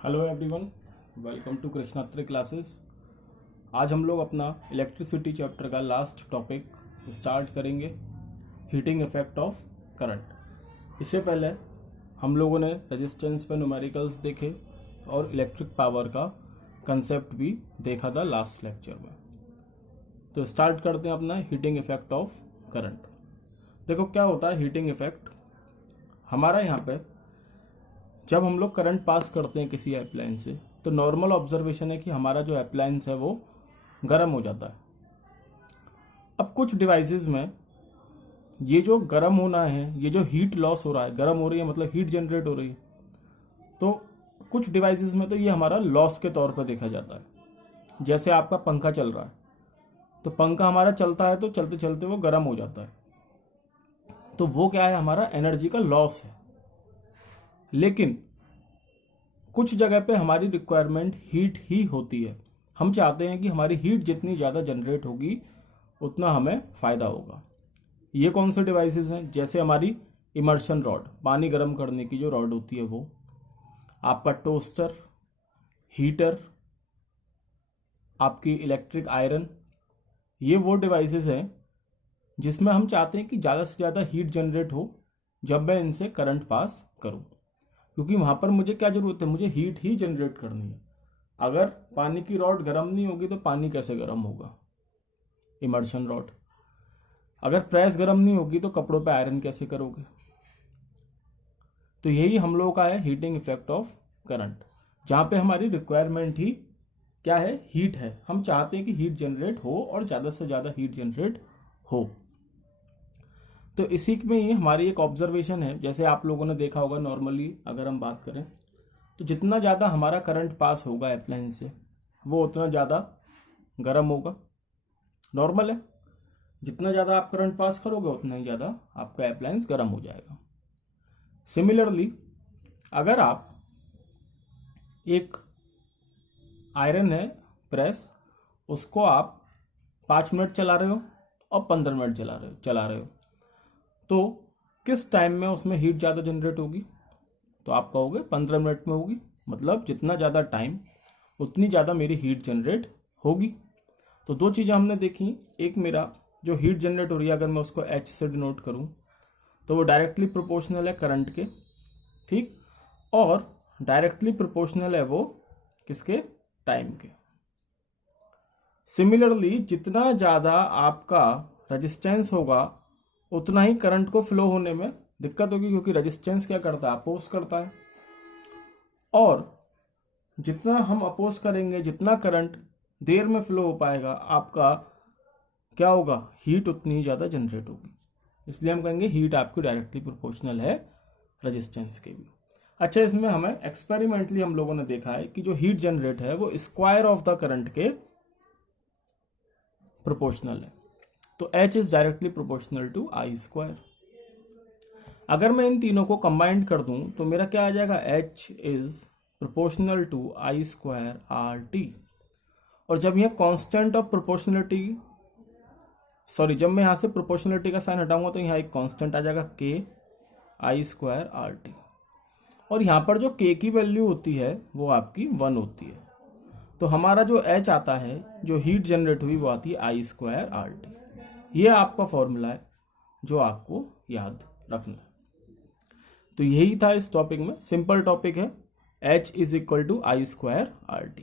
Hello everyone, welcome to Krishnatri classes. आज हम लोग अपना इलेक्ट्रिसिटी चैप्टर का लास्ट टॉपिक स्टार्ट करेंगे, हीटिंग इफेक्ट ऑफ करंट। इससे पहले हम लोगों ने रेजिस्टेंस पे न्यूमेरिकल्स देखे और इलेक्ट्रिक पावर का कंसेप्ट भी देखा था लास्ट लेक्चर में। तो स्टार्ट करते हैं अपना हीटिंग इफेक्ट ऑफ करंट। देखो क्या होता है हीटिंग इफेक्ट। हमारा यहाँ पे जब हम लोग करंट पास करते हैं किसी अप्लायंस से, तो नॉर्मल ऑब्जर्वेशन है कि हमारा जो अप्लायंस है वो गर्म हो जाता है। अब कुछ डिवाइसेस में ये जो गर्म होना है, ये जो हीट लॉस हो रहा है, गर्म हो रही है मतलब हीट जनरेट हो रही है, तो कुछ डिवाइसेस में तो ये हमारा लॉस के तौर पर देखा जाता है। जैसे आपका पंखा चल रहा है, तो पंखा हमारा चलता है तो चलते चलते वो गर्म हो जाता है, तो वो क्या है, हमारा एनर्जी का लॉस है। लेकिन कुछ जगह पे हमारी रिक्वायरमेंट हीट ही होती है। हम चाहते हैं कि हमारी हीट जितनी ज़्यादा जनरेट होगी उतना हमें फ़ायदा होगा। ये कौन से डिवाइसेस हैं? जैसे हमारी इमर्शन रॉड, पानी गर्म करने की जो रॉड होती है वो, आपका टोस्टर, हीटर, आपकी इलेक्ट्रिक आयरन, ये वो डिवाइसेस हैं जिसमें हम चाहते हैं कि ज़्यादा से ज़्यादा हीट जनरेट हो जब मैं इनसे करंट पास करूं, क्योंकि वहां पर मुझे क्या जरूरत है, मुझे हीट ही जनरेट करनी है। अगर पानी की रॉड गर्म नहीं होगी तो पानी कैसे गर्म होगा? Immersion rod. अगर प्रेस गर्म नहीं होगी तो कपड़ों पे आयरन कैसे करोगे? तो यही हम लोगों का है हीटिंग इफेक्ट ऑफ करंट, जहां पे हमारी रिक्वायरमेंट ही क्या है, हीट है। हम चाहते हैं कि हीट जनरेट हो और ज्यादा से ज्यादा हीट जनरेट हो। तो इसी में ही हमारी एक ऑब्जर्वेशन है, जैसे आप लोगों ने देखा होगा नॉर्मली अगर हम बात करें तो जितना ज़्यादा हमारा करंट पास होगा अप्लायंस से वो उतना ज़्यादा गर्म होगा। नॉर्मल है, जितना ज़्यादा आप करंट पास करोगे उतना ही ज़्यादा आपका अप्लायंस गर्म हो जाएगा। सिमिलरली अगर आप एक आयरन है प्रेस, उसको आप 5 मिनट चला रहे हो और 15 मिनट चला रहे हो, तो किस टाइम में उसमें हीट ज़्यादा जनरेट होगी? तो आप कहोगे 15 मिनट में होगी, मतलब जितना ज़्यादा टाइम उतनी ज़्यादा मेरी हीट जनरेट होगी। तो दो चीज़ें हमने देखी, एक मेरा जो हीट जनरेट हो रही है अगर मैं उसको H से डिनोट करूं तो वो डायरेक्टली प्रोपोर्शनल है करंट के, ठीक, और डायरेक्टली प्रोपोर्शनल है वो किसके, टाइम के। सिमिलरली जितना ज़्यादा आपका रेजिस्टेंस होगा उतना ही करंट को फ्लो होने में दिक्कत होगी, क्योंकि रेजिस्टेंस क्या करता है, अपोज करता है। और जितना हम अपोज करेंगे, जितना करंट देर में फ्लो हो पाएगा, आपका क्या होगा, हीट उतनी ही ज़्यादा जनरेट होगी। इसलिए हम कहेंगे हीट आपकी डायरेक्टली प्रोपोर्शनल है रेजिस्टेंस के भी। अच्छा, इसमें हमें एक्सपेरिमेंटली हम लोगों ने देखा है कि जो हीट जनरेट है वो स्क्वायर ऑफ द करंट के प्रोपोर्शनल है। तो H is directly proportional to I square. अगर मैं इन तीनों को कंबाइंड कर दूं तो मेरा क्या आ जाएगा, H is proportional to I square RT। और जब यह कांस्टेंट ऑफ प्रोपोर्शनलिटी, सॉरी, जब मैं यहां से प्रोपोर्शनलिटी का साइन हटाऊंगा तो यहाँ एक कांस्टेंट आ जाएगा K I स्क्वायर RT। और यहां पर जो K की वैल्यू होती है वो आपकी 1 होती है। तो हमारा जो H आता है, जो हीट जनरेट हुई, वो आती है I स्क्वायर RT। ये आपका फॉर्मूला है जो आपको याद रखना है। तो यही था इस टॉपिक में, सिंपल टॉपिक है, H is equal to I square RT।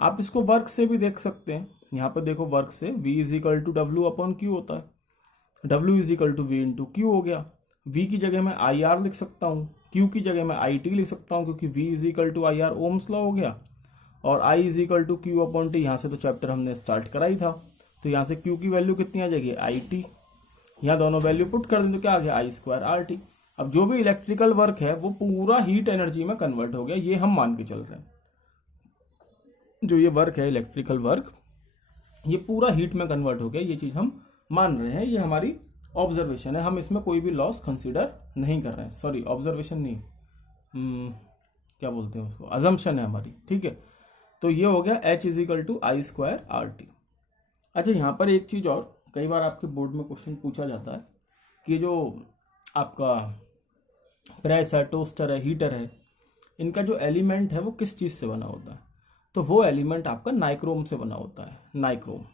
आप इसको वर्क से भी देख सकते हैं। यहाँ पर देखो वर्क से V is equal to W upon Q होता है। W is equal to V into Q हो गया। V की जगह मैं IR लिख सकता हूँ, Q की जगह मैं IT लिख सकता हूँ, क्योंकि V is equal to IR Ohm's law हो गया, और I is equal to Q upon T. यहाँ से तो चैप्टर हमने स्टार्ट करा ही था, तो यहाँ से Q की वैल्यू कितनी आ जाएगी, IT। यहाँ दोनों वैल्यू पुट कर दें तो क्या आ गया, I स्क्वायर RT। अब जो भी इलेक्ट्रिकल वर्क है वो पूरा हीट एनर्जी में कन्वर्ट हो गया, ये हम मान के चल रहे हैं। जो ये वर्क है इलेक्ट्रिकल वर्क, ये पूरा हीट में कन्वर्ट हो गया, ये चीज हम मान रहे हैं, ये हमारी ऑब्जर्वेशन है। हम इसमें कोई भी लॉस कंसीडर नहीं कर रहे हैं, सॉरी ऑब्जर्वेशन नहीं, क्या बोलते हैं उसको, अजम्पशन है हमारी, ठीक है। तो ये हो गया H is equal to I square RT। अच्छा, यहाँ पर एक चीज और, कई बार आपके बोर्ड में क्वेश्चन पूछा जाता है कि जो आपका प्रेस है, टोस्टर है, हीटर है, इनका जो एलिमेंट है वो किस चीज से बना होता है, तो वो एलिमेंट आपका नाइक्रोम से बना होता है, नाइक्रोम।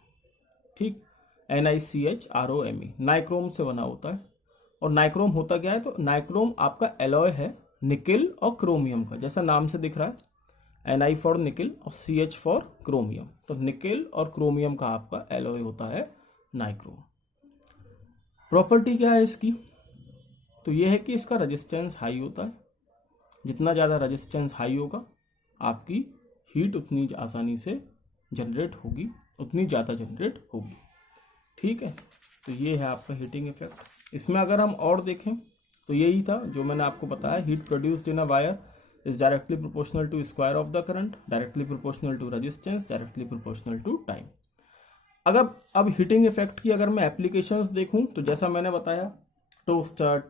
ठीक, NiCHROME, नाइक्रोम से बना होता है। और नाइक्रोम होता क्या है, तो नाइक्रोम आपका एलॉय है निकिल और क्रोमियम का, जैसा नाम से दिख रहा है, Ni फॉर निकिल और CH फॉर क्रोमियम, तो निकिल और क्रोमियम का आपका एलॉय होता है नाइक्रोम। प्रॉपर्टी क्या है इसकी, तो ये है कि इसका रेजिस्टेंस हाई होता है, जितना ज़्यादा रेजिस्टेंस हाई होगा आपकी हीट उतनी आसानी से जनरेट होगी, उतनी ज़्यादा जनरेट होगी। ठीक है, तो ये है आपका हीटिंग इफेक्ट। इसमें अगर हम और देखें तो यही था जो मैंने आपको बताया, heat produced in a wire is directly proportional to square of the current, directly proportional to resistance, directly proportional to time. अगर अब हीटिंग इफेक्ट की अगर मैं एप्लीकेशंस देखूं तो जैसा मैंने बताया, टोस्टर,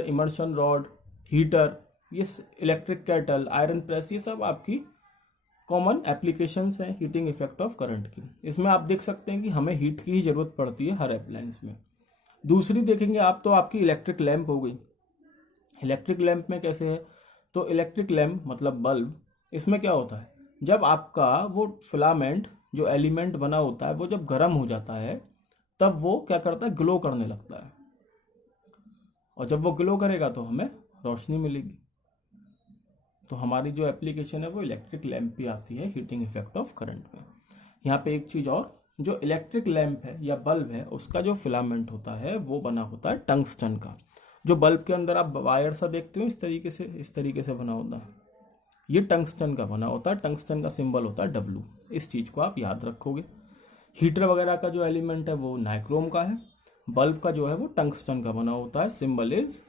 इमर्शन रॉड, हीटर, ये इलेक्ट्रिक केटल, आयरन प्रेस, ये सब आपकी कॉमन एप्लीकेशंस हैं हीटिंग इफेक्ट ऑफ करंट की। इसमें आप देख सकते हैं कि हमें हीट की ही जरूरत पड़ती है हर अप्लायंस में। दूसरी देखेंगे आप तो आपकी इलेक्ट्रिक लैंप हो गई। इलेक्ट्रिक लैंप में कैसे है, तो इलेक्ट्रिक लैंप मतलब बल्ब, इसमें क्या होता है, जब आपका वो फिलामेंट जो एलिमेंट बना होता है वो जब गर्म हो जाता है तब वो क्या करता है, ग्लो करने लगता है, और जब वो ग्लो करेगा तो हमें रोशनी मिलेगी। तो हमारी जो एप्लीकेशन है वो इलेक्ट्रिक लैंप भी आती है हीटिंग इफेक्ट ऑफ करंट में। यहाँ पे एक चीज और, जो इलेक्ट्रिक लैंप है या बल्ब है उसका जो फिलामेंट होता है वो बना होता है टंगस्टन का। जो बल्ब के अंदर आप वायर सा देखते हो इस तरीके से बना होता है, ये टंगस्टन का बना होता है। टंगस्टन का सिंबल होता है W, इस चीज को आप याद रखोगे। हीटर वगैरह का जो एलिमेंट है वो नाइक्रोम का है, बल्ब का जो है वो टंगस्टन का बना होता है, symbol is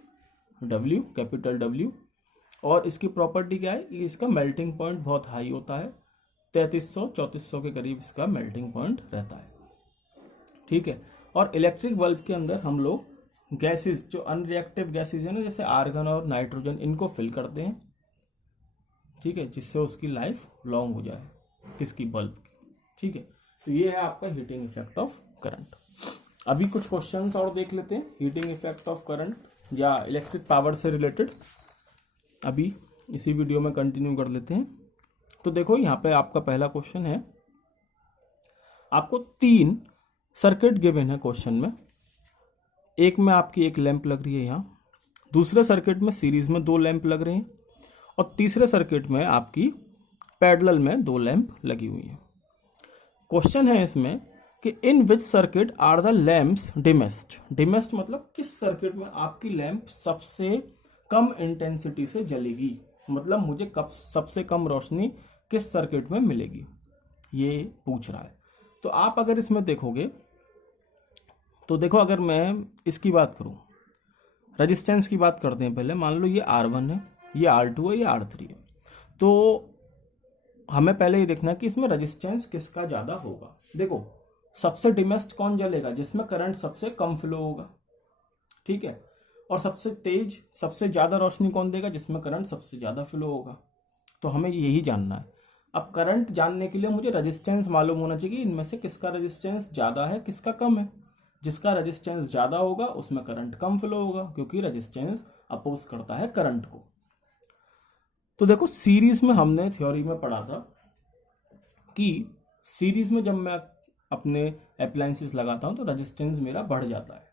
W, capital W। और इसकी प्रॉपर्टी क्या है कि इसका मेल्टिंग पॉइंट बहुत हाई होता है, 3300-3400 के करीब इसका मेल्टिंग पॉइंट रहता है। ठीक है, और इलेक्ट्रिक बल्ब के अंदर हम लोग गैसेस, जो अनरिएक्टिव गैसेस है ना, जैसे आर्गन और नाइट्रोजन, इनको फिल करते हैं। ठीक है, जिससे उसकी लाइफ लॉन्ग हो जाए, किसकी, बल्ब की। ठीक है, तो ये है आपका हीटिंग इफेक्ट ऑफ करंट। अभी कुछ क्वेश्चंस और देख लेते हैं हीटिंग इफेक्ट ऑफ करंट या इलेक्ट्रिक पावर से रिलेटेड, अभी इसी वीडियो में कंटिन्यू कर लेते हैं। तो देखो यहाँ पे आपका पहला क्वेश्चन है, आपको 3 सर्किट गिवन है क्वेश्चन में। एक में आपकी एक लैंप लग रही है यहाँ, दूसरे सर्किट में सीरीज में 2 लैंप लग रहे हैं, और तीसरे सर्किट में आपकी पैरेलल में 2 लैंप लगी हुई हैं। क्वेश्चन है इसमें कि in which circuit are the lamps dimmest. Dimmest मतलब किस सर्किट में आपकी लैंप सबसे कम इंटेंसिटी से जलेगी, मतलब मुझे कब सबसे कम रोशनी किस सर्किट में मिलेगी, ये पूछ रहा है। तो आप अगर इसमें देखोगे तो देखो, अगर मैं इसकी बात करूं, रेजिस्टेंस की बात करते हैं पहले। मान लो ये R1 है, ये R2 है, ये R3 है। तो हमें पहले ये देखना है कि इसमें रेजिस्टेंस किसका ज्यादा होगा। देखो, सबसे डिमेस्ट कौन जलेगा, जिसमें करंट सबसे कम फ्लो होगा। ठीक है, और सबसे तेज, सबसे ज्यादा रोशनी कौन देगा, जिसमें करंट सबसे ज्यादा फ्लो होगा। तो हमें यही जानना है। अब करंट जानने के लिए मुझे रेजिस्टेंस मालूम होना चाहिए, इनमें से किसका रेजिस्टेंस ज्यादा है, किसका कम है। जिसका रेजिस्टेंस ज्यादा होगा उसमें करंट कम फ्लो होगा, क्योंकि रेजिस्टेंस अपोज करता है करंट को। तो देखो, सीरीज में हमने थ्योरी में पढ़ा था कि सीरीज में जब मैं अपने अप्लायंसेस लगाता हूं तो रेजिस्टेंस मेरा बढ़ जाता है।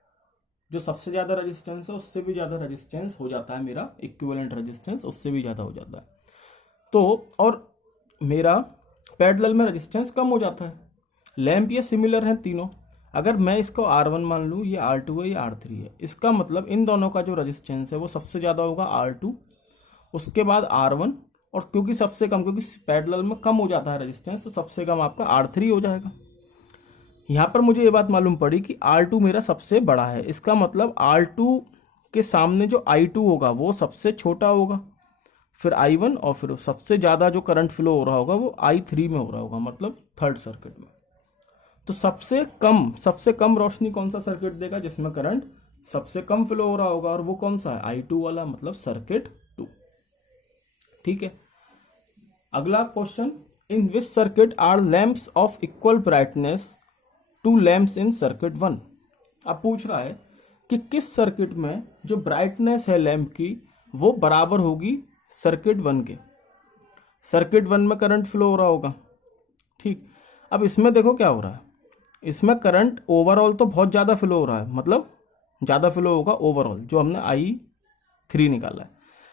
जो सबसे ज्यादा रेजिस्टेंस है उससे भी ज्यादा रेजिस्टेंस हो जाता है, मेरा इक्विवेलेंट रेजिस्टेंस उससे भी ज्यादा हो जाता है। तो और मेरा पैरेलल में रेजिस्टेंस कम हो जाता है। लैंप ये सिमिलर हैं तीनों। अगर मैं इसको R1 मान लूँ, ये R2 है, ये R3 है, इसका मतलब इन दोनों का जो रेजिस्टेंस है वो सबसे ज्यादा होगा R2, उसके बाद R1, और क्योंकि सबसे कम, क्योंकि पैरेलल में कम हो जाता है रेजिस्टेंस, तो सबसे कम आपका R3 हो जाएगा। यहां पर मुझे ये बात मालूम पड़ी कि R2 मेरा सबसे बड़ा है, इसका मतलब R2 के सामने जो I2 होगा वो सबसे छोटा होगा, फिर I1, और फिर सबसे ज्यादा जो करंट फ्लो हो रहा होगा वो I3 में हो रहा होगा, मतलब थर्ड सर्किट में। तो सबसे कम रोशनी कौन सा सर्किट देगा, जिसमें करंट सबसे कम फ्लो हो रहा होगा, और वो कौन सा है, I2 वाला, मतलब सर्किट 2। ठीक है, अगला question, in which circuit are lamps of equal brightness to lamps in circuit 1। अब पूछ रहा है कि किस सर्किट में जो ब्राइटनेस है लैंप की वो बराबर होगी सर्किट 1 के, सर्किट 1 में करंट फ्लो हो रहा होगा, ठीक। अब इसमें देखो क्या हो रहा है, इसमें करंट ओवरऑल तो बहुत ज़्यादा फ्लो हो रहा है, मतलब ज़्यादा फ्लो होगा ओवरऑल, जो हमने I3 निकाला है।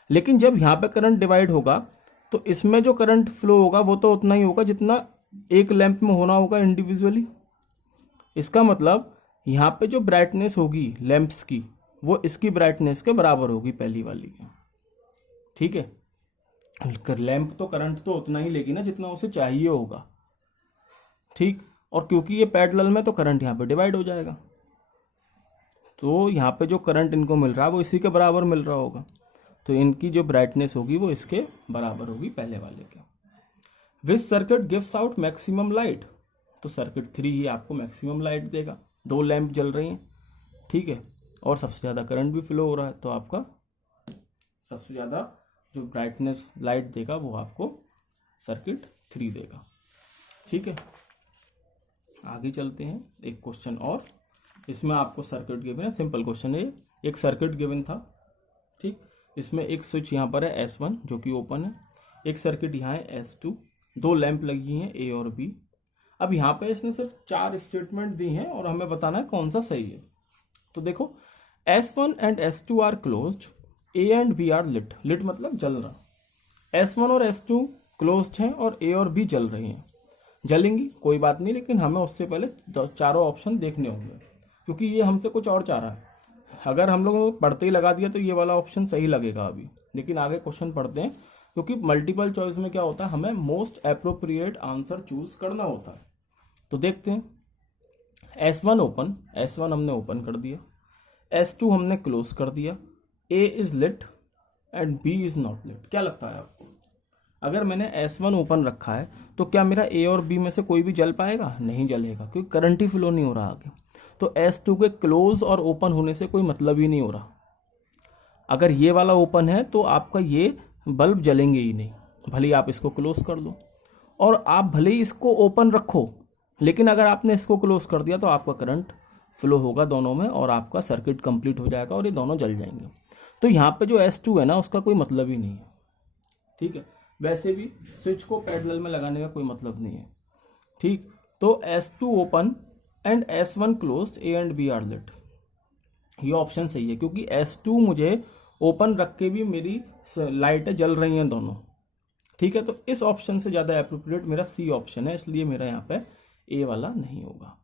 लेकिन जब यहाँ पे करंट डिवाइड होगा तो इसमें जो करंट फ्लो होगा वो तो उतना ही होगा जितना एक लैंप में होना होगा इंडिविजुअली। इसका मतलब यहाँ पे जो ब्राइटनेस होगी लैंप्स की वो इसकी ब्राइटनेस के बराबर होगी पहली वाली की, ठीक है। लैंप तो करंट तो उतना ही लेगी ना जितना उसे चाहिए होगा, ठीक। और क्योंकि ये पैरेलल में तो करंट यहाँ पे डिवाइड हो जाएगा, तो यहाँ पे जो करंट इनको मिल रहा है वो इसी के बराबर मिल रहा होगा, तो इनकी जो ब्राइटनेस होगी वो इसके बराबर होगी पहले वाले के। विच circuit gives out maximum light, तो सर्किट 3 ही आपको मैक्सिमम लाइट देगा, 2 लैंप जल रही हैं, ठीक है, और सबसे ज़्यादा करंट भी फ्लो हो रहा है, तो आपका सबसे ज़्यादा जो ब्राइटनेस लाइट देगा वो आपको सर्किट 3 देगा, ठीक है। आगे चलते हैं, एक क्वेश्चन और, इसमें आपको सर्किट गिवन है, सिंपल क्वेश्चन है, एक सर्किट गिवन था, ठीक। इसमें एक स्विच यहाँ पर है S1 जो कि ओपन है, एक सर्किट यहाँ है S2, 2 लैंप लगी हैं A और B। अब यहाँ पे इसने सिर्फ 4 स्टेटमेंट दी हैं और हमें बताना है कौन सा सही है। तो देखो S1 and S2 are closed, A and B are lit, lit मतलब जल रहा, S1 और S2 क्लोज्ड हैं और A और B जल रही हैं, जलेंगी कोई बात नहीं, लेकिन हमें उससे पहले चारों ऑप्शन देखने होंगे, क्योंकि ये हमसे कुछ और चाह रहा है। अगर हम लोगों को पढ़ते ही लगा दिया तो ये वाला ऑप्शन सही लगेगा अभी, लेकिन आगे क्वेश्चन पढ़ते हैं, क्योंकि मल्टीपल चॉइस में क्या होता है, हमें मोस्ट अप्रोप्रिएट आंसर चूज करना होता है। तो देखते हैं, S1 ओपन, S1 हमने ओपन कर दिया, S2 हमने क्लोज कर दिया, A is lit and B is not lit. क्या लगता है आपको, अगर मैंने S1 ओपन रखा है तो क्या मेरा A और B में से कोई भी जल पाएगा? नहीं जलेगा, क्योंकि करंट ही फ्लो नहीं हो रहा आगे। तो S2 के क्लोज और ओपन होने से कोई मतलब ही नहीं हो रहा। अगर ये वाला ओपन है तो आपका ये बल्ब जलेंगे ही नहीं, भले ही आप इसको क्लोज कर लो, और आप भले ही इसको ओपन रखो, लेकिन अगर आपने इसको क्लोज कर दिया तो आपका करंट फ्लो होगा दोनों में और आपका सर्किट कंप्लीट हो जाएगा और ये दोनों जल जाएंगे। तो यहाँ पे जो S2 है ना उसका कोई मतलब ही नहीं है, ठीक है। वैसे भी स्विच को पैरेलल में लगाने का कोई मतलब नहीं है, ठीक। तो S2 open and S1 closed, A and B are lit, ये ऑप्शन सही है, क्योंकि S2 मुझे ओपन रख के भी मेरी लाइटें जल रही हैं दोनों, ठीक है। तो इस ऑप्शन से ज़्यादा एप्रोप्रिएट मेरा C ऑप्शन है, इसलिए मेरा यहाँ पे A वाला नहीं होगा।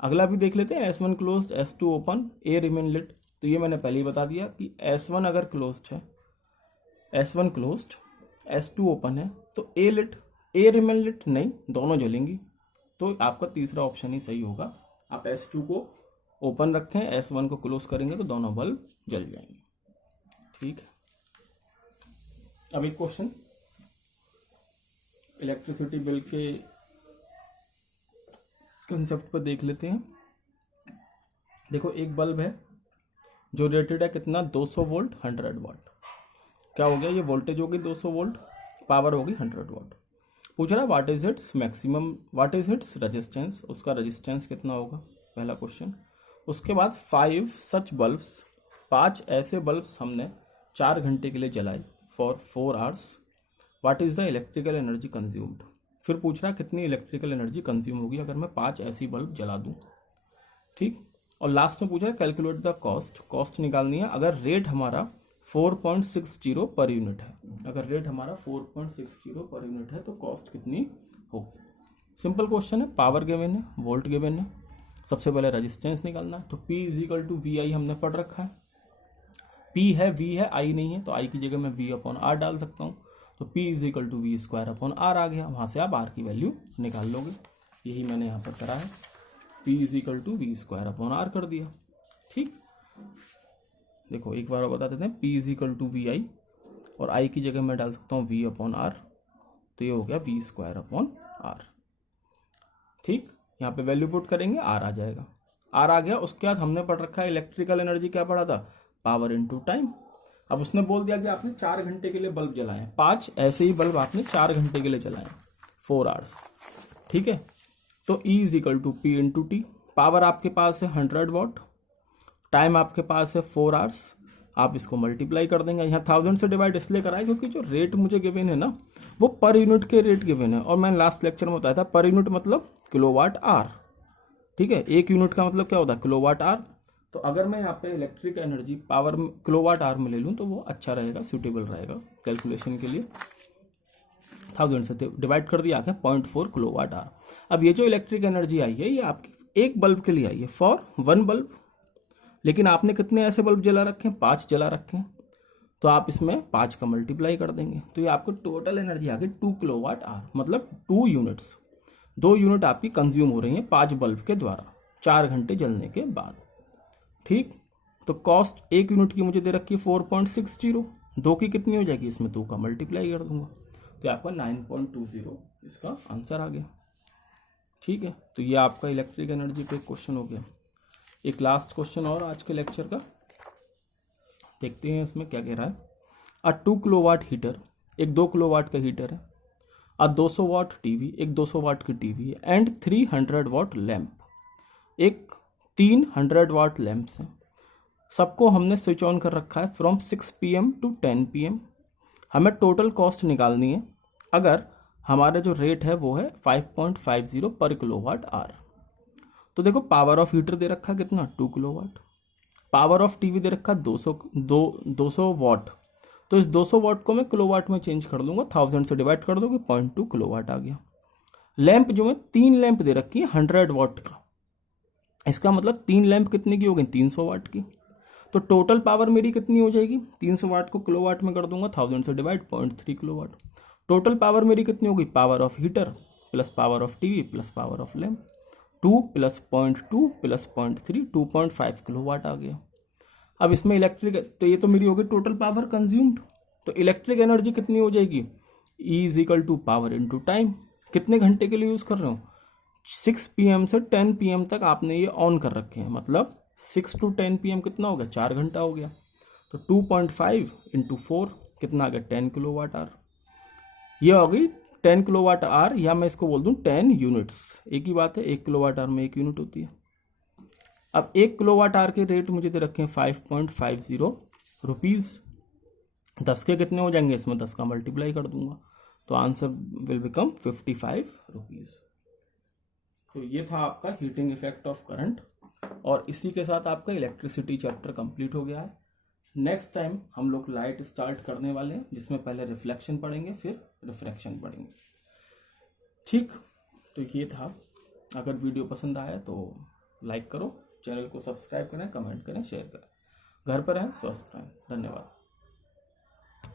अगला भी देख लेते हैं, S1 closed, S2 open, A remain lit. तो ये मैंने पहले ही बता दिया कि S1 अगर क्लोज्ड है, S1 क्लोज्ड, S2 ओपन है, तो A lit, A remain lit नहीं, दोनों जलेंगी, तो आपका तीसरा ऑप्शन ही सही होगा। आप S2 को ओपन रखें, S1 को क्लोज करेंगे तो दोनों बल्ब जल जाएंगे, ठीक है। अब एक क्वेश्चन इलेक्ट्रिसिटी बिल के कंसेप्ट पर देख लेते हैं। देखो एक बल्ब है जो रेटेड है कितना, 200 वोल्ट 100 वाट। क्या हो गया, ये वोल्टेज होगी 200 वोल्ट, पावर होगी 100 वाट। पूछ रहा है what is its maximum, what is its resistance, उसका रेजिस्टेंस कितना होगा, पहला क्वेश्चन। उसके बाद 5 सच बल्ब्स, 5 ऐसे बल्ब्स हमने 4 घंटे के लिए जलाए for 4 hours, what is the electrical energy consumed. फिर पूछ रहा है कितनी इलेक्ट्रिकल एनर्जी कंज्यूम होगी अगर मैं 5 ऐसी बल्ब जला दूं, ठीक। और लास्ट में पूछा है कैलकुलेट द कॉस्ट, कॉस्ट निकालनी है अगर रेट हमारा 4.60 पर यूनिट है, अगर रेट हमारा 4.60 पर यूनिट है तो कॉस्ट कितनी होगी। सिंपल क्वेश्चन है, पावर गिवन है, वोल्ट गिवन है, सबसे पहले रेजिस्टेंस निकालना है। तो P इज टू वी आई हमने पढ़ रखा है, P है, V है, I नहीं है, तो I की जगह मैं V अपॉन R डाल सकता हूँ, तो P is to V square upon R आ गया, वहाँ से आप R की वैल्यू निकाल लोगे, यही मैंने यहाँ पर करा है, P is to V square upon R कर दिया, ठीक। देखो एक बार बता देते हैं, P इज टू वी आई और I की जगह मैं डाल सकता हूँ V अपॉन R, तो ये हो गया V स्क्वायर अपॉन R, ठीक। यहाँ पे वैल्यू पुट करेंगे, R आ जाएगा, R आ गया। उसके बाद हमने पढ़ रखा है इलेक्ट्रिकल एनर्जी, क्या पढ़ा था, पावर इनटू टाइम। अब उसने बोल दिया कि आपने 4 घंटे के लिए बल्ब जलाए, 5 ऐसे ही बल्ब आपने 4 घंटे के लिए जलाए, 4 आवर्स, ठीक है। तो E is to P into T, power आपके पास है 100 वाट, टाइम आपके पास है 4 आवर्स, आप इसको मल्टीप्लाई कर देंगे। यहाँ 1000 से डिवाइड इसलिए कराए क्योंकि जो रेट मुझे गिवन है ना वो पर यूनिट के रेट गिवन है, और मैंने लास्ट लेक्चर में बताया था पर यूनिट मतलब किलोवाट आवर। ठीक है, एक यूनिट का मतलब क्या होता है, किलोवाट आवर। तो अगर मैं यहाँ पे electric energy power kilowatt hour में ले लूँ तो वो अच्छा रहेगा, सूटेबल रहेगा कैलकुलेशन के लिए। 1000 से डिवाइड कर दिया, 0.4 किलोवाट आवर। अब ये जो इलेक्ट्रिक एनर्जी आई है ये आपकी एक बल्ब के लिए आई है, फॉर 1 बल्ब। लेकिन आपने कितने ऐसे बल्ब जला रखे हैं, 5 जला रखे हैं, तो आप इसमें 5 का मल्टीप्लाई कर देंगे तो ये आपको टोटल एनर्जी आ गई 2 किलोवाट आवर, मतलब 2 यूनिट्स। 2 यूनिट आपकी कंज्यूम हो रही हैं 5 बल्ब के द्वारा 4 घंटे जलने के बाद। ठीक, तो कॉस्ट 1 यूनिट की मुझे दे रखी है 4.60, 2 की कितनी हो जाएगी, इसमें 2 का मल्टीप्लाई कर दूंगा तो आपका 9.20 इसका आंसर आ गया। ठीक है, तो ये आपका इलेक्ट्रिक एनर्जी पे क्वेश्चन हो गया। एक लास्ट क्वेश्चन और आज के लेक्चर का देखते हैं, इसमें क्या कह रहा है। अ 2 किलोवाट हीटर, एक 2 किलोवाट का हीटर है। अ 200 वाट टीवी, एक 200 वाट की टीवी है। एंड 300 वाट लैंप, एक 300 वाट लैंप्स हैं। सबको हमने स्विच ऑन कर रखा है फ्रॉम 6 PM टू 10 PM। हमें टोटल कॉस्ट निकालनी है अगर हमारा जो रेट है वो है 5.50 पर किलोवाट आवर। तो देखो पावर ऑफ हीटर दे रखा कितना, 2 किलोवाट। पावर ऑफ टीवी दे रखा 200 वाट। तो इस 200 वाट को मैं किलोवाट में चेंज कर दूंगा, 1000 से डिवाइड कर दोगे 0.2 किलोवाट आ गया। लैंप जो है 3 लैंप दे रखी है 100 वाट का, इसका मतलब 3 लैंप कितने की हो गई, 300 वाट की। तो टोटल पावर मेरी कितनी हो जाएगी, 300 वाट को किलोवाट में कर दूंगा, 1000 से डिवाइड 0.3 किलोवाट। टोटल पावर मेरी कितनी होगी, power of heater plus power of TV plus power of lamp, 2 plus 0.2 plus 0.3, 2.5 kilowatt आ गया। अब इसमें इलेक्ट्रिक, तो ये तो मेरी होगी टोटल पावर कंज्यूम्ड। तो इलेक्ट्रिक एनर्जी कितनी हो जाएगी, E is equal to power into time. कितने घंटे के लिए यूज कर रहे हो, 6 PM से 10 PM तक आपने ये ऑन कर रखे हैं, मतलब 6 to 10 PM कितना हो गया, 4 घंटा हो गया। तो 2.5 इंटू 4 कितना आ गया, 10 किलोवाट आवर। ये हो गई 10 किलोवाट आवर, या मैं इसको बोल दूं 10 यूनिट्स, एक ही बात है, 1 किलोवाट आवर में 1 यूनिट होती है। अब 1 किलोवाट आवर के रेट मुझे दे रखे हैं 5.50 रुपीज़। 10 के कितने हो जाएंगे, इसमें 10 का मल्टीप्लाई कर दूंगा तो आंसर विल बिकम 55 रुपीज़। तो ये था आपका हीटिंग इफेक्ट ऑफ करंट, और इसी के साथ आपका इलेक्ट्रिसिटी चैप्टर कंप्लीट हो गया है। नेक्स्ट टाइम हम लोग लाइट स्टार्ट करने वाले हैं, जिसमें पहले रिफ्लेक्शन पढ़ेंगे फिर रिफ्रैक्शन पढ़ेंगे। ठीक, तो ये था। अगर वीडियो पसंद आया तो लाइक करो, चैनल को सब्सक्राइब करें, कमेंट करें, शेयर करें। घर पर रहें, स्वस्थ रहें। धन्यवाद।